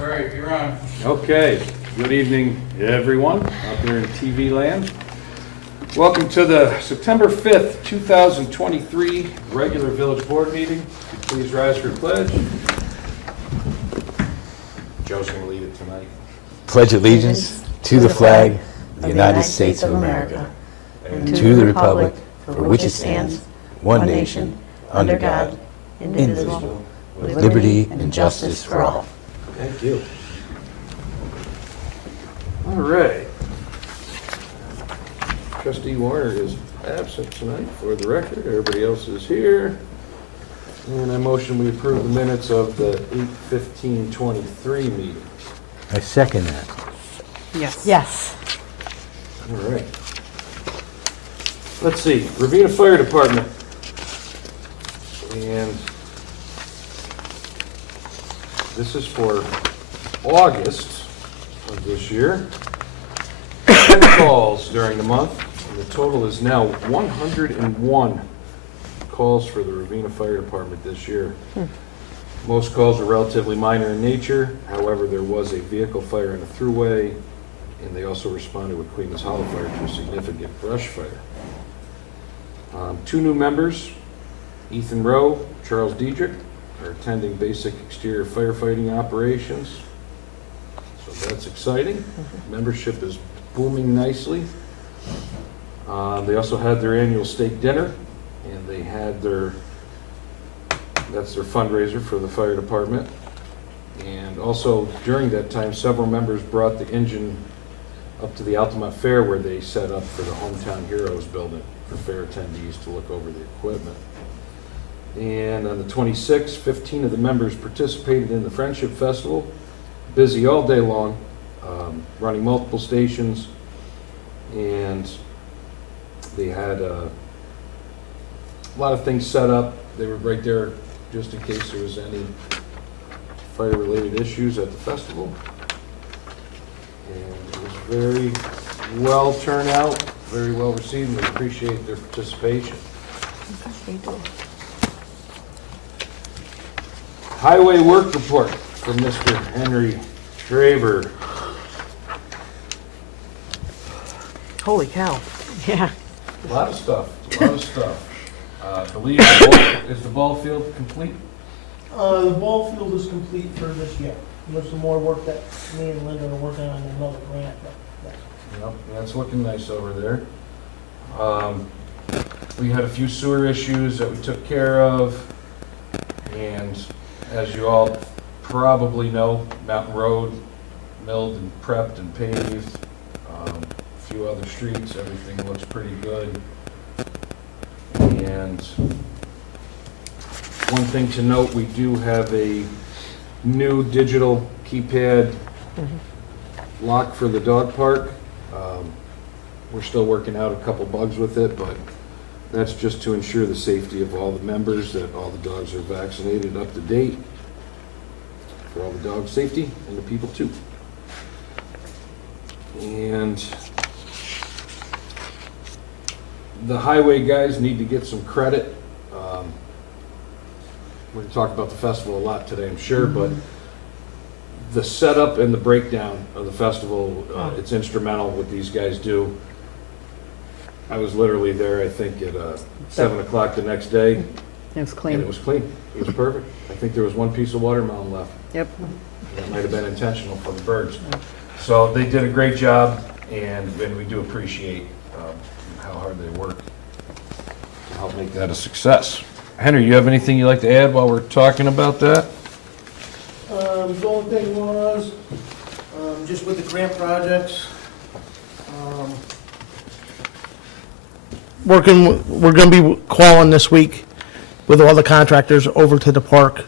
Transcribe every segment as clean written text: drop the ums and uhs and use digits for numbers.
All right, you're on. Okay, good evening, everyone out there in TV land. Welcome to the September 5th, 2023 regular village board meeting. Please rise for pledge. Joe's going to lead it tonight. Pledge allegiance to the flag of the United States of America and to the republic for which it stands, one nation, under God, indivisible, with liberty and justice for all. Thank you. All right. Trustee Warner is absent tonight for the record. Everybody else is here. And I motion we approve the minutes of the 8/15/23 meeting. I second that. Yes. Yes. All right. Let's see, Ravena Fire Department. And this is for August of this year. 10 calls during the month, and the total is now 101 calls for the Ravena Fire Department this year. Most calls are relatively minor in nature. However, there was a vehicle fire in a thruway, and they also responded with Queens Hollow Fire to a significant brush fire. 2 new members, Ethan Rowe, Charles Diedrich, are attending basic exterior firefighting operations. So that's exciting. Membership is booming nicely. They also had their annual steak dinner, and they had that's their fundraiser for the fire department. And also during that time, several members brought the engine up to the Altamont Fair where they set up for the Hometown Heroes building for fair attendees to look over the equipment. And on the 26th, 15 of the members participated in the Friendship Festival, busy all day long, running multiple stations, and they had a lot of things set up. They were right there just in case there was any fire-related issues at the festival. And it was very well turned out, very well received, and we appreciate their participation. Highway work report from Mr. Henry Traver. Holy cow. Yeah. A lot of stuff, I believe, is the ball field complete? The ball field is complete for this year. There's some more work that me and Linda are working on another grant, but Yep, that's looking nice over there. We had a few sewer issues that we took care of, and as you all probably know, Mountain Road milled and prepped and paved. A few other streets, everything looks pretty good. And one thing to note, we do have a new digital keypad lock for the dog park. We're still working out a couple bugs with it, but that's just to ensure the safety of all the members, that all the dogs are vaccinated, up to date, for all the dog safety and the people too. And the highway guys need to get some credit. We're going to talk about the festival a lot today, I'm sure, but the setup and the breakdown of the festival, it's instrumental what these guys do. I was literally there, I think, at 7 o'clock the next day. It was And clean. it was clean. It was perfect. I think there was one piece of watermelon left. Yep. That might have been intentional for the birds. So they did a great job, and we do appreciate how hard they work to help make that a success. Henry, you have anything you'd like to add while we're talking about that? the only thing was, just with the grant projects, we're gonna be calling this week with all the contractors over to the park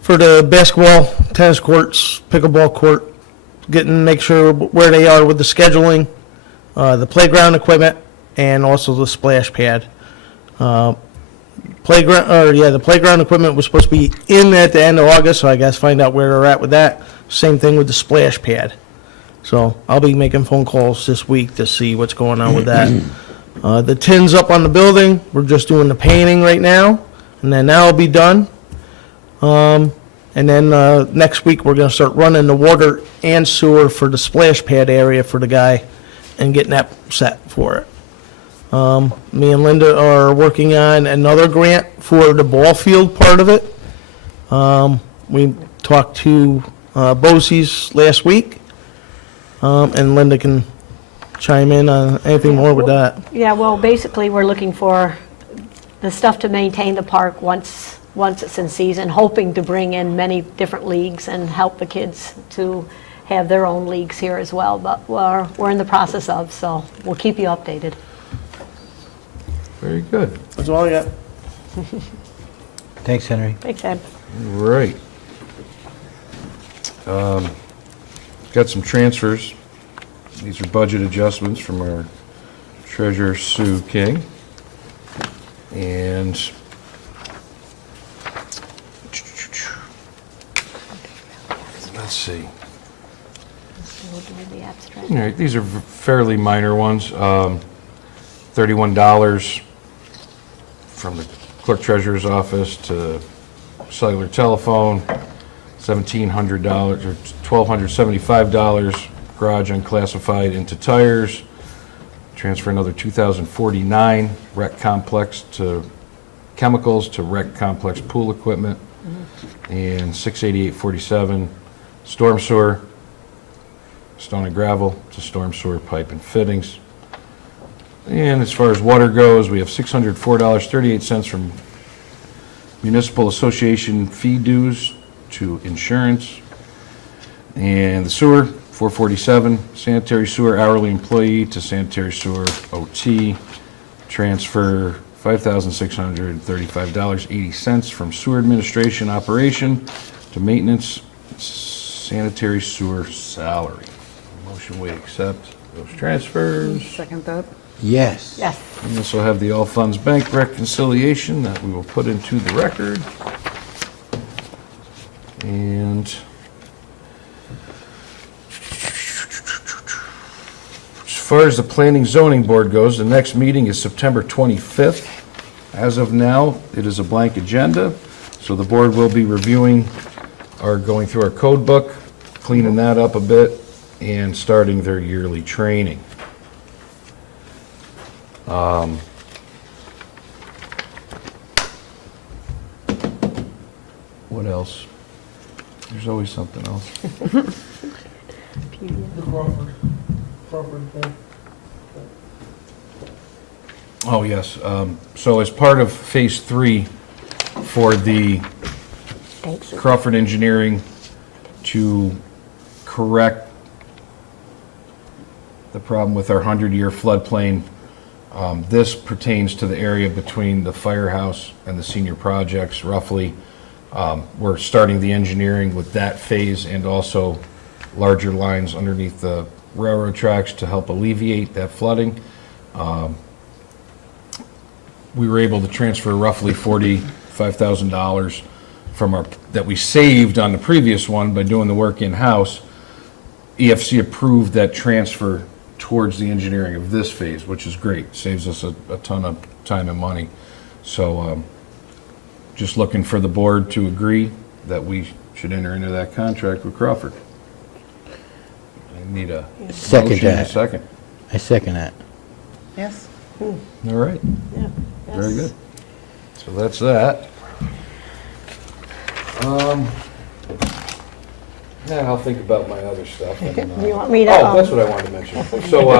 for the basketball, tennis courts, pickleball court, make sure where they are with the scheduling, the playground equipment, and also the splash pad. The playground equipment was supposed to be in at the end of August, so I guess find out where they're at with that. Same thing with the splash pad. So I'll be making phone calls this week to see what's going on with that. The tins up on the building, we're just doing the painting right now, and then that'll be done. And And then next week, we're going to start running the water and sewer for the splash pad area for the guy and getting that set for it. Me and Linda are working on another grant for the ball field part of it. We talked to Bosse's last week, and Linda can chime in on anything more with that. Yeah, well, basically, we're looking for the stuff to maintain the park once it's in season, hoping to bring in many different leagues and help the kids to have their own leagues here as well. But we're in the process of, so we'll keep you updated. Very good. That's all I got. Thanks, Henry. Thanks, Ed. Right. Got some transfers. These are budget adjustments from our treasurer, Sue King. And let's see. We'll do the abstract. All right, these are fairly minor ones. $31 from the Clerk-Treasurer's office to cellular telephone, $1,700 or $1,275, garage unclassified into tires, transfer another $2,049, rec complex to chemicals to rec complex pool equipment, and $688.47, storm sewer, stone and gravel to storm sewer pipe and fittings. And as far as water goes, we have $604.38 from municipal association fee dues to insurance. And the sewer, $447, sanitary sewer hourly employee to sanitary sewer OT, transfer $5,635.80 from sewer administration operation to maintenance sanitary sewer salary. Motion we accept those transfers. Second that. Yes. Yes. We also have the all funds bank reconciliation that we will put into the record. And as far as the planning zoning board goes, the next meeting is September 25th. As of now, it is a blank agenda, so the board will be reviewing or going through our code book, cleaning that up a bit, and starting their yearly training. What else? There's always something else. The Crawford thing. Oh, yes. So as part of Phase 3 for the Thanks. Crawford Engineering to correct the problem with our 100-year floodplain, this pertains to the area between the firehouse and the senior projects, roughly. We're starting the engineering with that phase and also larger lines underneath the railroad tracks to help alleviate that flooding. We were able to transfer roughly $45,000 from our, that we saved on the previous one by doing the work in-house. EFC approved that transfer towards the engineering of this phase, which is great. Saves us a ton of time and money. So just looking for the board to agree that we should enter into that contract with Crawford. I need a Second motion and a that. second. I second that. Yes. All right, Yeah. very Yes. good. So that's that. Yeah, I'll think about my other stuff. And, You want me to, oh, that's what I wanted to mention. So,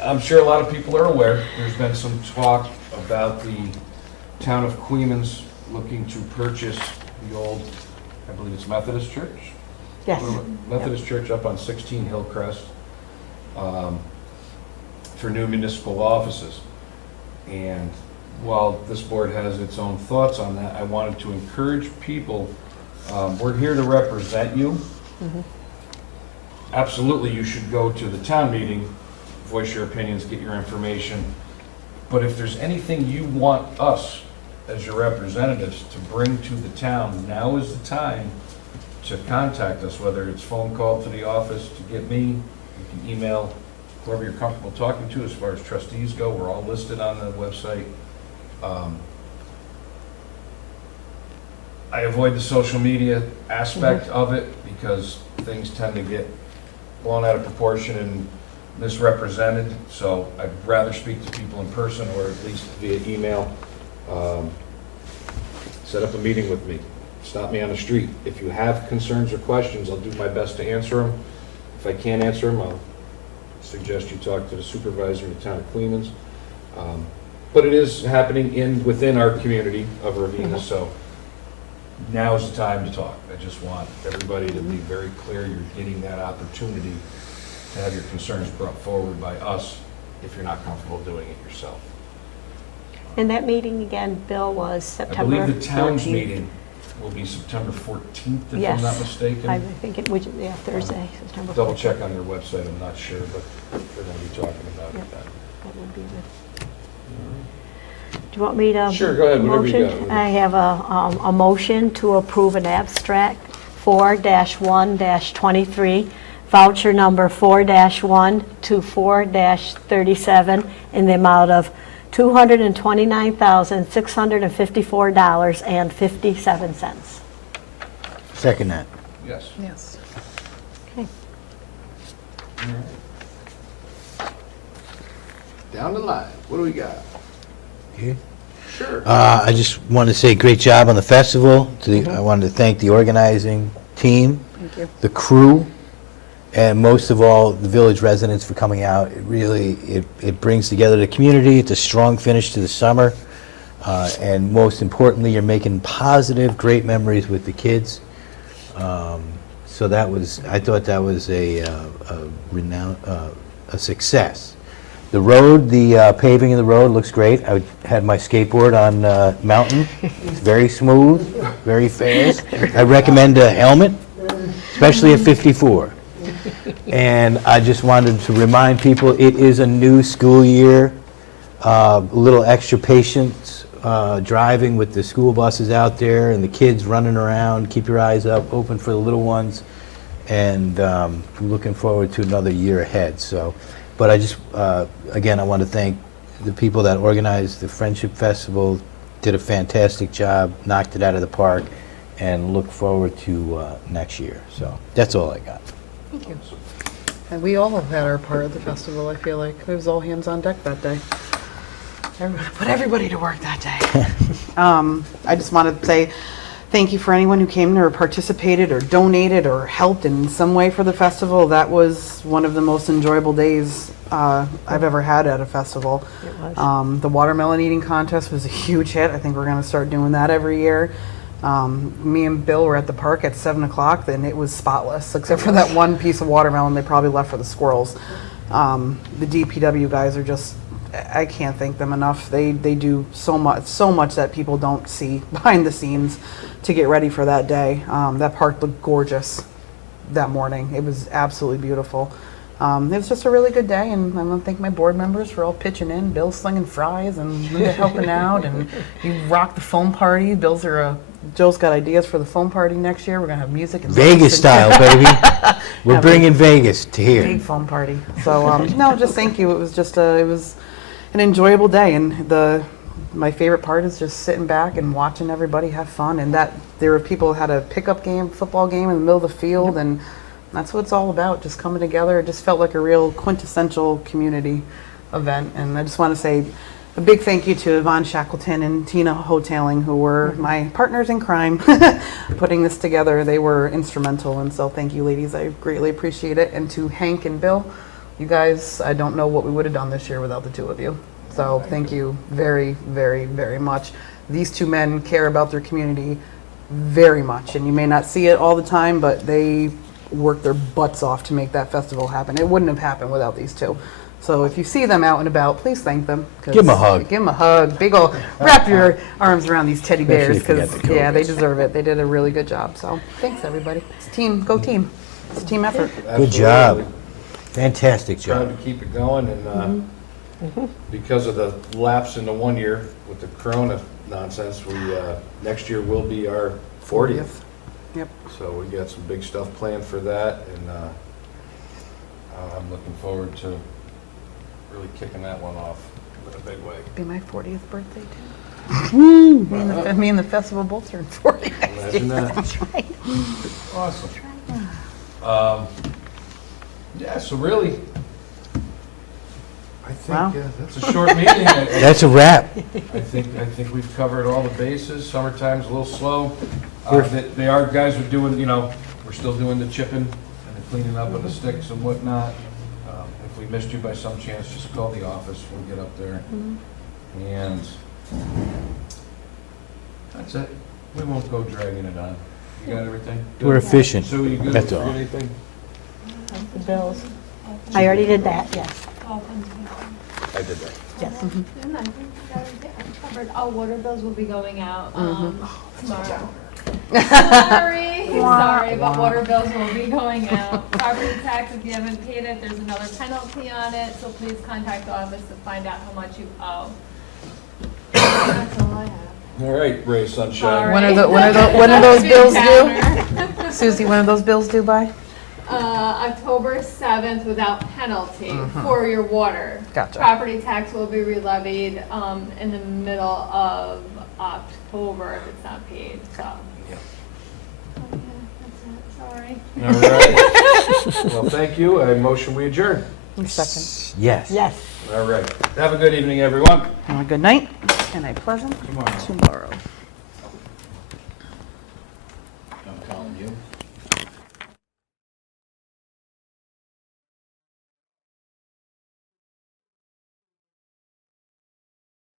I'm sure a lot of people are aware, there's been some talk about the town of Queens looking to purchase the old, I believe it's Methodist Church? Yes. Methodist Church up on 16 Hillcrest, for new municipal offices. And while this board has its own thoughts on that, I wanted to encourage people, we're here to represent you. Absolutely, you should go to the town meeting, voice your opinions, get your information. But if there's anything you want us, as your representatives, to bring to the town, now is the time to contact us, whether it's phone call to the office to get me, you can email whoever you're comfortable talking to. As far as trustees go, we're all listed on the website. I avoid the social media aspect of it because things tend to get blown out of proportion and misrepresented. So I'd rather speak to people in person or at least via email. Set up a meeting with me. Stop me on the street. If you have concerns or questions, I'll do my best to answer them. If I can't answer them, I'll suggest you talk to the supervisor in the town of Clemens. But it is happening within our community of Ravena, so now is the time to talk. I just want everybody to be very clear you're getting that opportunity to have your concerns brought forward by us if you're not comfortable doing it yourself. And that meeting again, Bill, was I September believe the town's 14th. meeting will be September 14th, if I'm Yes. not mistaken. I think it was, yeah, Thursday, September 14th. Double check on their website, I'm not sure, but they're going to be talking about Yep. it then. That would be good. Do you want me to? Sure, go ahead, whatever you motion? got. I have a motion to approve an abstract 4-1-23, voucher number 4-1 to 4-37 in the amount of $229,654.57. Second that. Yes. Yes. Okay. All right. Down the line, what do we got? Here. Sure. I just want to say great job on the festival. I wanted to thank the organizing team, Thank you. the crew, and most of all, the village residents for coming out. It really, it brings together the community. It's a strong finish to the summer. And most importantly, you're making positive, great memories with the kids. So that was, I thought that was a success. The road, the paving of the road looks great. I had my skateboard on mountain. It's very smooth, very fast. I recommend a helmet, especially at 54. And I just wanted to remind people, it is a new school year. A little extra patience driving with the school buses out there and the kids running around. Keep your eyes up, open for the little ones. And looking forward to another year ahead. So. But I just, again, I want to thank the people that organized the Friendship Festival, did a fantastic job, knocked it out of the park, and look forward to next year. So that's all I got. Thank you. And we all have had our part of the festival, I feel like. It was all hands on deck that day. Put everybody to work that day. I just want to say thank you for anyone who came or participated or donated or helped in some way for the festival. That was one of the most enjoyable days I've ever had at a festival. It was. The watermelon eating contest was a huge hit. I think we're going to start doing that every year. Me and Bill were at the park at 7 o'clock, and it was spotless, except for that one piece of watermelon they probably left for the squirrels. The DPW guys are just, I can't thank them enough. They do so much that people don't see behind the scenes to get ready for that day. That park looked gorgeous that morning. It was absolutely beautiful. It was just a really good day, and I want to thank my board members for all pitching in. Bill slinging fries and Linda helping out, and you rocked the foam party. Joe's got ideas for the foam party next year. We're gonna have music and Vegas style, baby. We're bringing Vegas to here. big foam party. So no, just thank you. It was just it was an enjoyable day, and my favorite part is just sitting back and watching everybody have fun. And that there were people who had a pickup game, football game in the middle of the field, and that's what it's all about, just coming together. It just felt like a real quintessential community event. And I just want to say a big thank you to Yvonne Shackleton and Tina Hoteling, who were my partners in crime putting this together. They were instrumental, and so thank you, ladies. I greatly appreciate it. And to Hank and Bill, you guys, I don't know what we would have done this year without the two of you. So thank you very, very, very much. These two men care about their community very much, and you may not see it all the time, but they work their butts off to make that festival happen. It wouldn't have happened without these two. So if you see them out and about, please thank them. Give them a hug. Give them a hug. Big ol' wrap your arms around these teddy bears, Especially if you because got the yeah, they COVID. deserve it. They did a really good job. So thanks, everybody. It's a team. Go team. It's a team effort. Good job. Absolutely. Fantastic Trying job. to keep it going, and because of the lapse in the 1 year with the Corona nonsense, we next year will be our 40th. Yep. So we got some big stuff planned for that, and I'm looking forward to really kicking that one off in a big way. Be my 40th birthday too. Me and the festival both turned 40 next year. Imagine that. That's right. Awesome. Yeah, so really, I think Wow. that's a short meeting. That's a wrap. I think we've covered all the bases. Summertime's a little slow. Guys are doing, we're still doing the chipping and the cleaning up of the sticks and whatnot. If we missed you by some chance, just call the office. We'll get up there. And that's it. We won't go dragging it on. You got everything? Good? We're efficient. Sue, you good? That's all. Forget anything? The bills. I already did that, yes. I did that. Yes. And I think that I covered, water bills will be going out tomorrow. Sorry, but water bills will be going out. Property tax, if you haven't paid it, there's another penalty on it, so please contact the office to find out how much you owe. That's all I have. All right, Ray Sunshine. Sorry. When are those bills due? Downer. Susie, when are those bills due by? October 7th without penalty for your water. Gotcha. Property tax will be re-levied in the middle of October if it's not paid, so. Yeah. Okay, that's it, sorry. All right. Well, thank you. I motion we adjourn. Second. Yes. Yes. All right. Have a good evening, everyone. Have a good night and a pleasant Tomorrow. tomorrow.